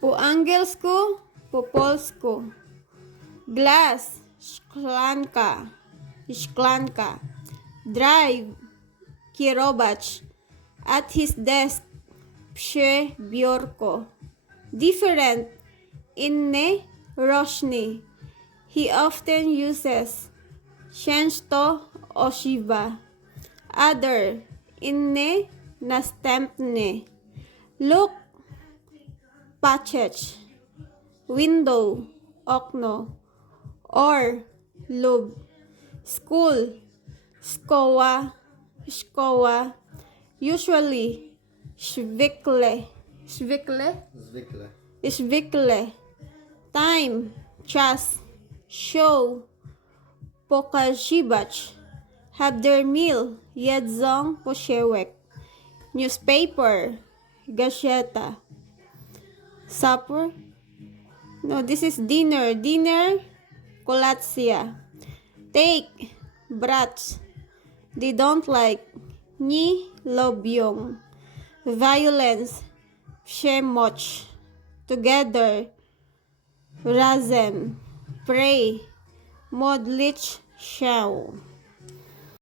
Po angielsku, po polsku. Glass, szklanka, szklanka. Drive, kierować. At his desk, przy biurko. Different, inne, roshni. He often uses często używa. Other, inne, następny. Look, patrzeć. Window, okno. Or, lub. School, szkoła, szkoła. Usually, zwykle. Zwykle? Zwykle. Zwykle. Time, czas. Show, pokazywać. Have their meal, jedzą posiłek. Newspaper, gazeta. Supper? No, this is dinner. Dinner, kolacja. Take, brats. They don't like. Nie lubią. Violence, przemoc. Together, razem. Pray, modlić się.